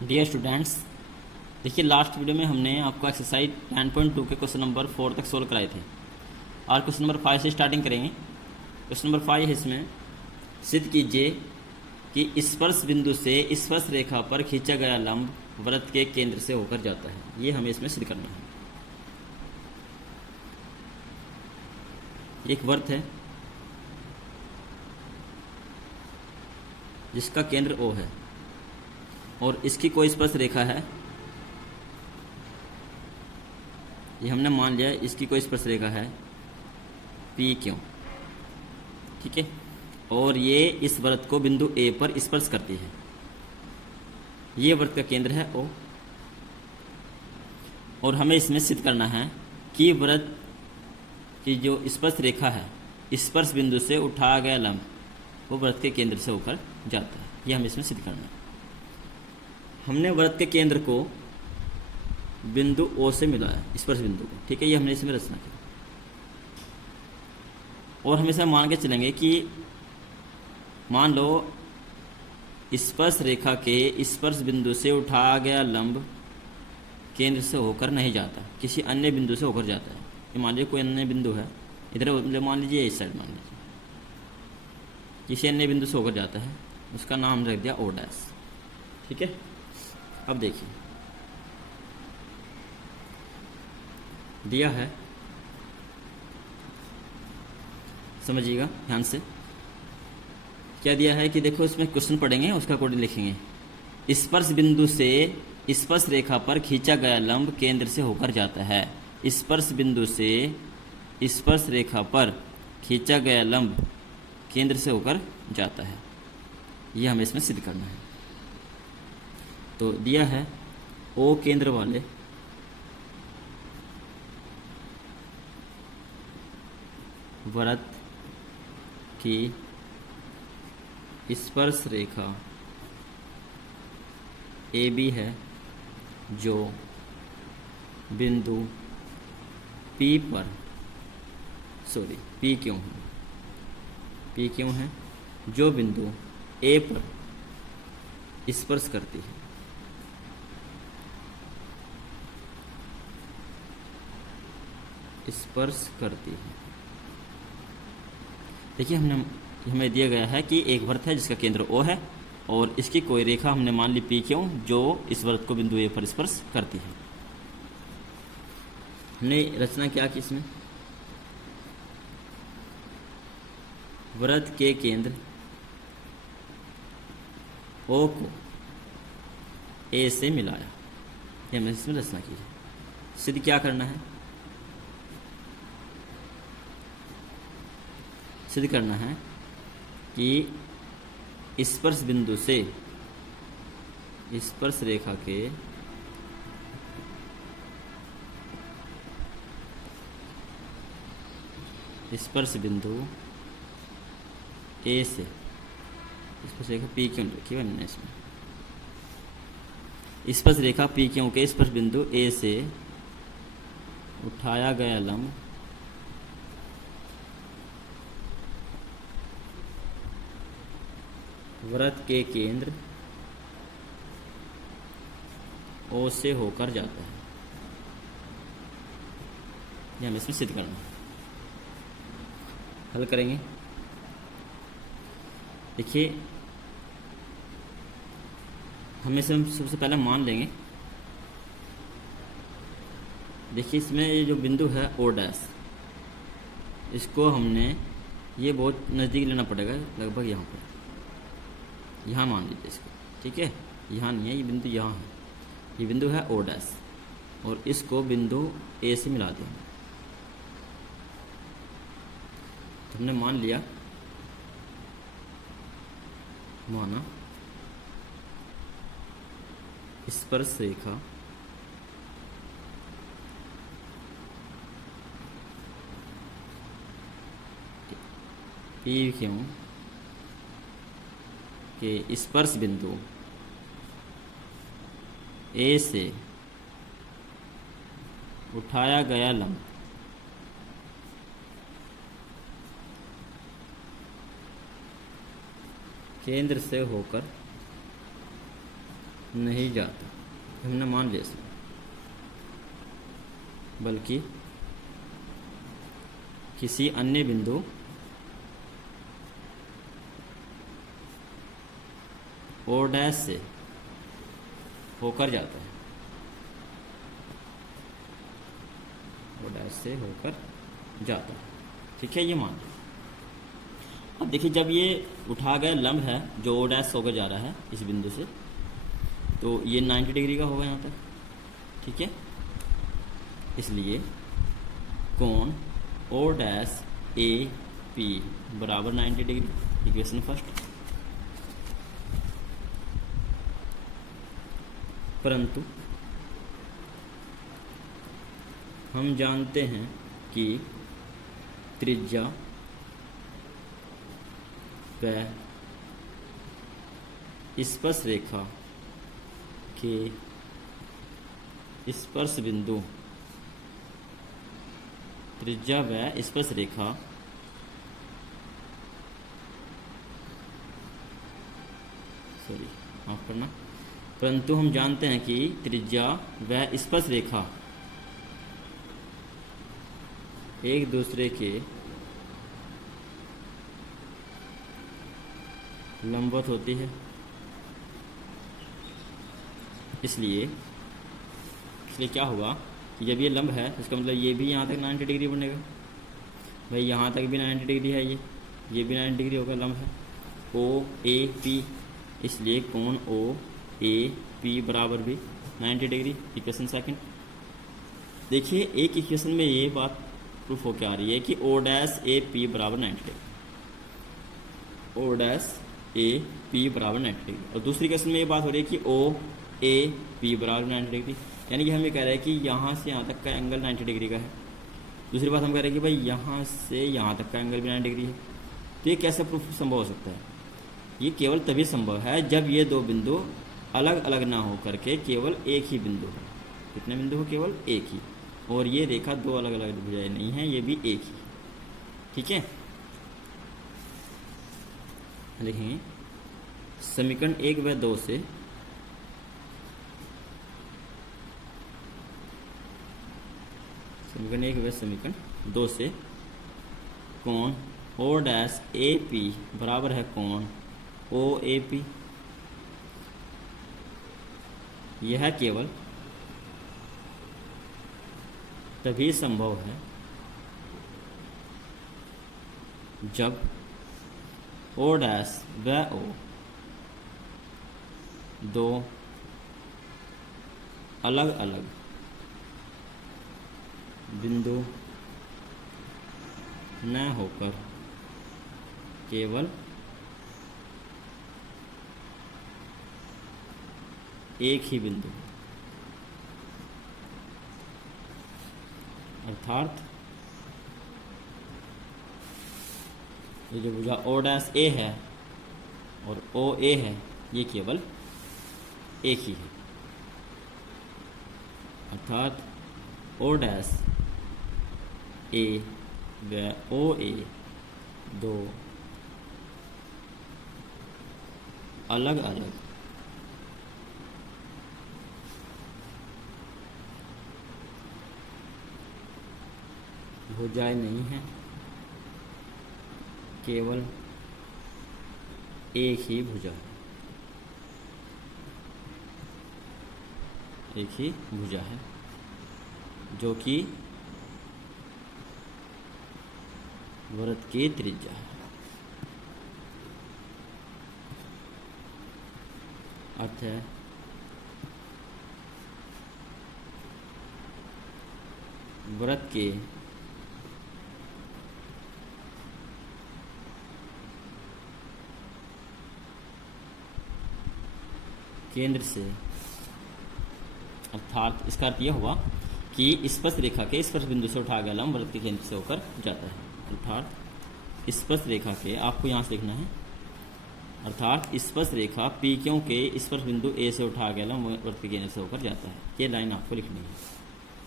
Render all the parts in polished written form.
Dear students, देखिए last video में हमने आपको एक्सरसाइज 10.2 के क्वेश्चन नंबर 4 तक सोल्व कराए थे। और क्वेश्चन नंबर 5 से स्टार्टिंग करेंगे। क्वेश्चन नंबर 5 है, इसमें सिद्ध कीजिए कि स्पर्श बिंदु से स्पर्श रेखा पर खींचा गया लंब वृत्त के केंद्र से होकर जाता है। ये हमें इसमें सिद्ध करना है। एक वृत्त है जिसका केंद्र O है और इसकी कोई स्पर्श रेखा है। ये हमने मान लिया इसकी कोई स्पर्श रेखा है PQ, ठीक है। और ये इस वृत्त को बिंदु A पर स्पर्श करती है। ये वृत्त का केंद्र है O और हमें इसमें सिद्ध करना है कि वृत्त की जो स्पर्श रेखा है स्पर्श बिंदु से उठाया गया लंब वो वृत्त के केंद्र से होकर जाता है। ये हमें इसमें सिद्ध करना है। हमने वृत्त के केंद्र को बिंदु O से मिलाया, स्पर्श बिंदु को, ठीक है। ये हमने इसमें रचना की और हमेशा मान के चलेंगे कि मान लो स्पर्श रेखा के स्पर्श बिंदु से उठाया गया लंब केंद्र से होकर नहीं जाता, किसी अन्य बिंदु से होकर जाता है। ये मान लीजिए कोई अन्य बिंदु है, इधर मान लीजिए, इस साइड मान लीजिए, किसी अन्य बिंदु से होकर जाता है, उसका नाम रख दिया O डैश, ठीक है। अब देखिए दिया है, समझिएगा ध्यान से क्या दिया है कि देखो इसमें क्वेश्चन पढ़ेंगे, उसका कोड लिखेंगे। स्पर्श बिंदु से स्पर्श रेखा पर खींचा गया लंब केंद्र से होकर जाता है। स्पर्श बिंदु से स्पर्श रेखा पर खींचा गया लंब केंद्र से होकर जाता है। ये हमें इसमें सिद्ध करना है। तो दिया है O केंद्र वाले वृत्त की स्पर्श रेखा AB है जो बिंदु P पर P क्यों है जो बिंदु A पर स्पर्श करती है। स्पर्श करती है। देखिए हमें दिया गया है कि एक वृत्त है जिसका केंद्र O है और इसकी कोई रेखा हमने मान ली PQ जो इस वृत्त को बिंदु A पर स्पर्श करती है। हमने रचना क्या की इसमें, वृत्त के केंद्र O को A से मिलाया। ये हमने इसमें रचना की है। सिद्ध क्या करना है, सिद्ध करना है कि स्पर्श बिंदु से स्पर्श रेखा के स्पर्श बिंदु A से स्पर्श रेखा P क्यों रखी है हमने इसमें, स्पर्श रेखा P क्यों के स्पर्श बिंदु A से उठाया गया लंब वृत्त के केंद्र O से होकर जाता है। ये हमें इसमें सिद्ध करना है। हल करेंगे। देखिए हमें सबसे पहले मान लेंगे, देखिए इसमें ये जो बिंदु है O डैश, इसको हमने ये बहुत नज़दीक लेना पड़ेगा, लगभग यहाँ पर, यहाँ मान लीजिए इसको, ठीक है। यहाँ नहीं है, ये बिंदु यहाँ है, ये बिंदु है O डैश और इसको बिंदु A से मिला देंगे। तो हमने मान लिया, माना स्पर्श रेखा PQ के स्पर्श बिंदु A से उठाया गया लंब केंद्र से होकर नहीं जाता, हमने मान लिया इसमें, बल्कि किसी अन्य बिंदु ओ डैश से होकर जाता है, ओ डैश से होकर जाता है। ठीक है, ये मान लो। अब देखिए, जब ये उठा गया लंब है जो ओ डैश होकर जा रहा है इस बिंदु से, तो ये 90 डिग्री का होगा यहाँ तक। ठीक है, इसलिए कोण ओ डैश ए पी बराबर 90 डिग्री, इक्वेशन फर्स्ट। परंतु हम जानते हैं कि त्रिज्या व स्पर्श रेखा के स्पर्श बिंदु, त्रिज्या व स्पर्श रेखा माफ करना, परंतु हम जानते हैं कि त्रिज्या व स्पर्श रेखा एक दूसरे के लंबवत होती है। इसलिए क्या हुआ कि जब ये लंब है, इसका मतलब ये भी यहाँ तक 90 डिग्री बनेगा। भाई यहाँ तक भी 90 डिग्री है, ये भी 90 डिग्री होगा, लंब है ओ ए पी, इसलिए कोण ओ ए पी बराबर भी 90 डिग्री, इक्वेशन सेकंड। देखिए, एक इक्वेशन में ये बात प्रूफ होकर आ रही है कि ओ डैश ए पी बराबर 90 degree, O dash A P बराबर 90 डिग्री, और दूसरी इक्वेशन में ये बात हो रही है कि ओ ए पी बराबर 90 डिग्री। यानी कि हम ये कह रहे हैं कि यहाँ से यहाँ तक का एंगल 90 डिग्री का है। दूसरी बात हम कह रहे हैं कि भाई यहाँ से यहाँ तक का एंगल भी 90 डिग्री है। तो ये कैसे प्रूफ संभव हो सकता है? ये केवल तभी संभव है जब ये दो बिंदु अलग अलग ना हो करके केवल एक ही बिंदु हो। कितने बिंदु हो? केवल एक ही। और ये रेखा दो अलग अलग भुजाएं नहीं है, ये भी एक ही। ठीक है, लिखेंगे समीकरण 1 व 2 से समीकरण 1 व समीकरण 2 से कोण ओ डैश ए पी बराबर है कोण ओ ए पी। यह केवल तभी संभव है जब ओ डैश व ओ दो अलग अलग बिंदु न होकर केवल एक ही बिंदु, अर्थात ये जो भुजा ओ डैश ए है और ओ ए है, ये केवल एक ही है। अर्थात ओ डैश ए व ओ ए दो अलग अलग भुजाएं नहीं है, केवल एक ही भुजा है, एक ही भुजा है जो कि वृत्त की त्रिज्या है। अर्थ है वृत्त के केंद्र से, अर्थात इसका अर्थ यह हुआ कि स्पर्श रेखा के स्पर्श बिंदु से उठा गया लंब वृत्त के केंद्र से होकर जाता है। अर्थात स्पर्श रेखा के, आपको यहाँ से लिखना है, अर्थात स्पर्श रेखा पी क्यों के स्पर्श बिंदु ए से उठा गया लंब वृत्त के केंद्र से होकर जाता है। ये लाइन आपको लिखनी है,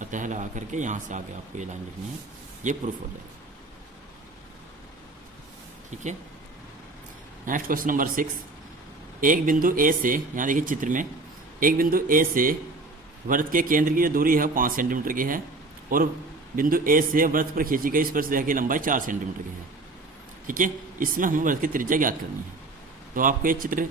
अतः लगा करके यहाँ से आगे आपको ये लाइन लिखनी है, ये प्रूफ हो जाएगा। ठीक है, नेक्स्ट क्वेश्चन नंबर 6। एक बिंदु ए से, यहाँ देखिए चित्र में, एक बिंदु ए से वृत्त के केंद्र की जो दूरी है 5 सेंटीमीटर की है और बिंदु ए से वृत्त पर खींची गई स्पर्श रेखा की लंबाई 4 सेंटीमीटर की है। ठीक है, इसमें हमें वृत्त की त्रिज्या ज्ञात करनी है। तो आपको एक चित्र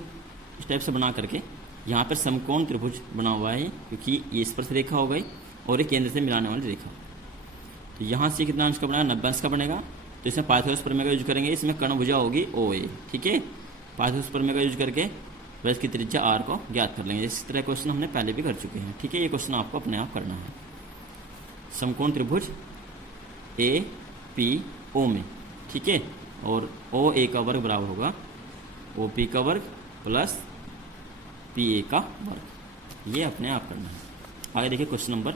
इस टाइप से बना करके यहाँ पर समकोण त्रिभुज बना हुआ है, क्योंकि ये स्पर्श रेखा हो गई और ये केंद्र से मिलाने वाली रेखा। तो यहाँ से कितना अंश का बनेगा, 90 अंश का बनेगा। तो इसमें पाइथागोरस प्रमेय का यूज करेंगे, इसमें कर्ण भुजा होगी OA। ठीक है, पाइथागोरस प्रमेय का यूज करके वृत्त की त्रिज्या R को ज्ञात कर लेंगे। इस तरह क्वेश्चन हमने पहले भी कर चुके हैं। ठीक है, ये क्वेश्चन आपको अपने आप करना है। समकोण त्रिभुज APO में, ठीक है, और OA का वर्ग बराबर होगा OP का वर्ग प्लस PA का वर्ग। ये अपने आप करना है। आगे देखिए क्वेश्चन नंबर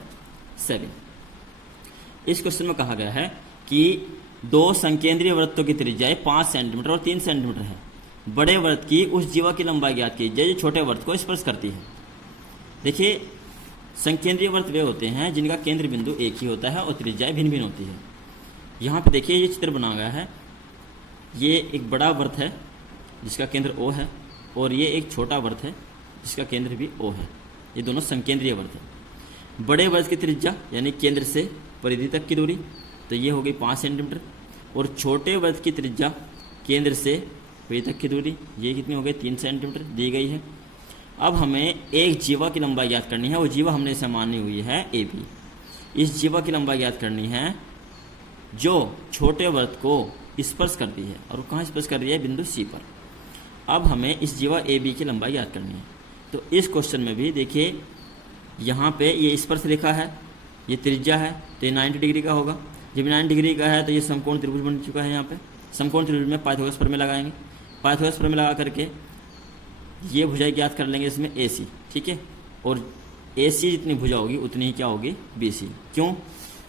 7। इस क्वेश्चन में कहा गया है कि दो संकेंद्रीय वृत्तों की त्रिज्याएं 5 सेंटीमीटर और 3 सेंटीमीटर है। बड़े वृत्त की उस जीवा की लंबाई ज्ञात कीजिए जो छोटे वृत्त को स्पर्श करती है। देखिए, संकेंद्रीय वृत्त वे होते हैं जिनका केंद्र बिंदु एक ही होता है और त्रिज्याएं भिन्न भिन्न होती है। यहाँ पे देखिए ये चित्र बना गया है। ये एक बड़ा वृत्त है जिसका केंद्र O है और ये एक छोटा वृत्त है जिसका केंद्र भी O है। ये दोनों संकेंद्रीय वृत्त हैं। बड़े वृत्त की त्रिज्या यानी केंद्र से परिधि तक की दूरी, तो ये हो गई 5 सेंटीमीटर, और छोटे वृत्त की त्रिज्या केंद्र से परिधि तक की दूरी, ये कितनी हो गई, 3 सेंटीमीटर दी गई है। अब हमें एक जीवा की लंबाई ज्ञात करनी है। वो जीवा हमने इसे मानी हुई है AB। इस जीवा की लंबाई ज्ञात करनी है जो छोटे वृत्त को स्पर्श करती है, और वो कहाँ स्पर्श कर रही है, बिंदु C पर। अब हमें इस जीवा AB की लंबाई ज्ञात करनी है। तो इस क्वेश्चन में भी देखिए, यहाँ पे ये स्पर्श रेखा है, ये त्रिज्या है, तो ये 90 डिग्री का होगा। जब 90 डिग्री का है तो ये समकोण त्रिभुज बन चुका है। यहाँ पे समकोण त्रिभुज में पाइथागोरस प्रमेय लगाएंगे। पाइथागोरस प्रमेय लगा करके ये भुजाएं ज्ञात कर लेंगे इसमें AC। ठीक है, और AC जितनी भुजा होगी उतनी ही क्या होगी, BC। क्यों?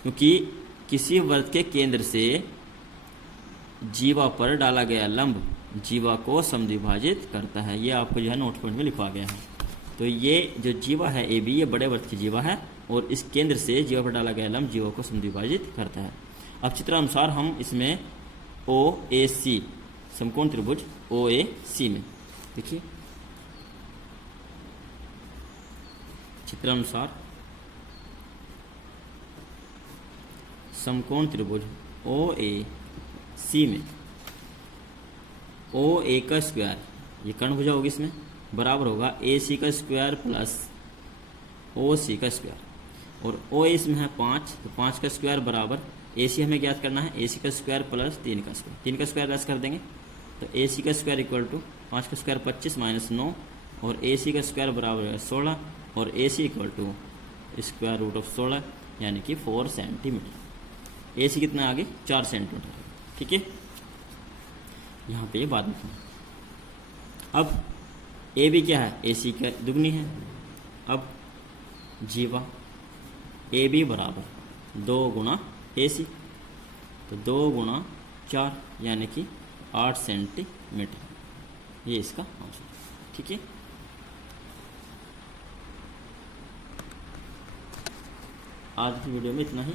क्योंकि किसी वृत्त के केंद्र से जीवा पर डाला गया लंब जीवा को समद्विभाजित करता है। ये आपको जो है नोट पॉइंट में लिखवा गया है। तो ये जो जीवा है AB, ये बड़े वृत्त की जीवा है और इस केंद्र से जीवा पर डाला गया लंब जीवा को समद्विभाजित करता है। अब चित्रानुसार हम इसमें OAC समकोण त्रिभुज OAC में देखिए, चित्रानुसार समकोण त्रिभुज OAC में OA का स्क्वायर, ये कर्ण भुजा होगी, इसमें बराबर होगा AC का स्क्वायर प्लस OC का स्क्वायर, और OA इसमें है 5, तो 5 का स्क्वायर बराबर AC हमें ज्ञात करना है, AC का स्क्वायर प्लस 3 का स्क्वायर। 3 का स्क्वायर लेस कर देंगे तो AC का स्क्वायर इक्वल टू 5 का स्क्वायर 25 माइनस 9, और AC का स्क्वायर बराबर है 16, और AC equal to square root of 16 यानी कि 4 सेंटीमीटर। AC कितना आगे, 4 सेंटीमीटर। ठीक है, यहाँ पे ये बात लिखना। अब AB क्या है, AC का दुगनी है। अब जीवा AB बराबर 2 गुणा AC, तो 2 गुणा 4 यानी कि 8 सेंटीमीटर, ये इसका आंसर। ठीक है, आज की वीडियो में इतना ही।